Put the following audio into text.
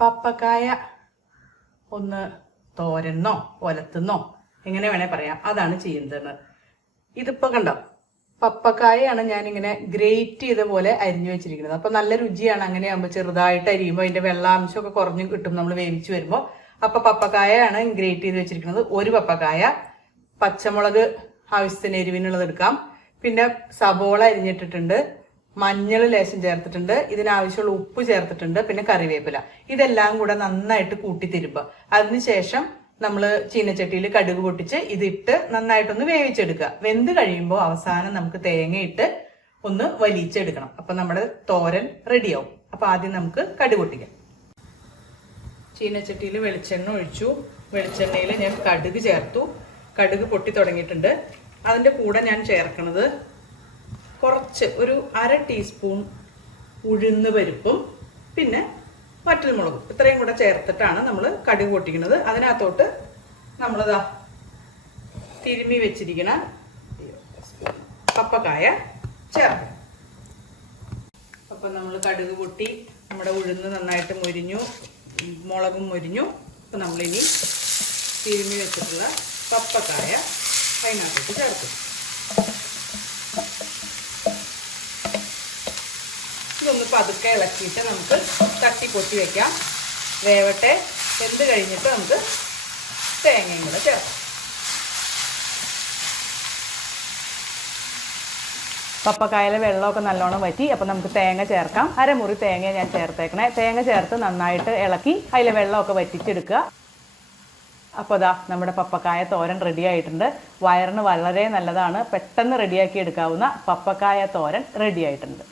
പപ്പക്കായ ഒന്ന് തോരനോ ഒലത്തുന്നോ എങ്ങനെ വേണേ പറയാം, അതാണ് ചെയ്യുന്നത്. ഇതിപ്പോൾ കണ്ടോ, പപ്പക്കായാണ് ഞാനിങ്ങനെ ഗ്രേറ്റ് ചെയ്ത പോലെ അരിഞ്ഞു വെച്ചിരിക്കുന്നത്. അപ്പം നല്ല രുചിയാണ്. അങ്ങനെയാകുമ്പോൾ ചെറുതായിട്ട് അരിയുമ്പോൾ അതിൻ്റെ വെള്ളാംശമൊക്കെ കുറഞ്ഞു കിട്ടും നമ്മൾ വേവിച്ച് വരുമ്പോൾ. അപ്പം പപ്പക്കായാണ് ഗ്രേറ്റ് ചെയ്ത് വെച്ചിരിക്കുന്നത്. ഒരു പപ്പക്കായ, പച്ചമുളക് ആവശ്യത്തിന് എരിവിനുള്ളത് എടുക്കാം, പിന്നെ സബോള അരിഞ്ഞിട്ടിട്ടുണ്ട്, മഞ്ഞൾ ലേശം ചേർത്തിട്ടുണ്ട്, ഇതിനാവശ്യമുള്ള ഉപ്പ് ചേർത്തിട്ടുണ്ട്, പിന്നെ കറിവേപ്പില. ഇതെല്ലാം കൂടെ നന്നായിട്ട് കൂട്ടിത്തിരുമ്പുക. അതിനുശേഷം നമ്മൾ ചീനച്ചട്ടിയിൽ കടുക് പൊട്ടിച്ച് ഇതിട്ട് നന്നായിട്ടൊന്ന് വേവിച്ചെടുക്കുക. വെന്ത് കഴിയുമ്പോൾ അവസാനം നമുക്ക് തേങ്ങയിട്ട് ഒന്ന് വലിച്ചെടുക്കണം. അപ്പം നമ്മുടെ തോരൻ റെഡിയാവും. അപ്പം ആദ്യം നമുക്ക് കടുക് പൊട്ടിക്കാം. ചീനച്ചട്ടിയിൽ വെളിച്ചെണ്ണ ഒഴിച്ചു. വെളിച്ചെണ്ണയിൽ ഞാൻ കടുക് ചേർത്തു. കടുക് പൊട്ടി തുടങ്ങിയിട്ടുണ്ട്. അതിൻ്റെ കൂടെ ഞാൻ ചേർക്കുന്നത് കുറച്ച് ഒരു 1/2 ടീസ്പൂൺ ഉഴുന്ന് പരിപ്പും പിന്നെ വറ്റൽമുളകും. ഇത്രയും കൂടെ ചേർത്തിട്ടാണ് നമ്മൾ കടുക് പൊട്ടിക്കുന്നത്. അതിനകത്തോട്ട് നമ്മളിതാ തിരുമ്മി വെച്ചിരിക്കുന്ന പപ്പക്കായ ചേർക്കും. അപ്പം നമ്മൾ കടുക് പൊട്ടി, നമ്മുടെ ഉഴുന്ന് നന്നായിട്ട് മൊരിഞ്ഞു, മുളകും മൊരിഞ്ഞു. അപ്പം നമ്മളിനി തിരുമ്മി വെച്ചിട്ടുള്ള പപ്പക്കായ അതിനകത്തോട്ട് ചേർക്കും. ഇതൊന്ന് പതുക്കെ ഇളക്കിയിട്ട് നമുക്ക് തട്ടിപ്പൊട്ടി വെക്കാം. വേവട്ടെ. വെന്ത് കഴിഞ്ഞിട്ട് നമുക്ക് തേങ്ങയും കൂടെ ചേർക്കാം. പപ്പക്കായയിലെ വെള്ളമൊക്കെ നല്ലോണം വറ്റി. അപ്പം നമുക്ക് തേങ്ങ ചേർക്കാം. 1/2 മുറി തേങ്ങ ഞാൻ ചേർത്തേക്കണേ. തേങ്ങ ചേർത്ത് നന്നായിട്ട് ഇളക്കി അതിലെ വെള്ളമൊക്കെ വറ്റിച്ചെടുക്കുക. അപ്പോൾ അതാ നമ്മുടെ പപ്പക്കായ തോരൻ റെഡി ആയിട്ടുണ്ട്. വയറിന് വളരെ നല്ലതാണ്. പെട്ടെന്ന് റെഡിയാക്കി എടുക്കാവുന്ന പപ്പക്കായ തോരൻ റെഡി ആയിട്ടുണ്ട്.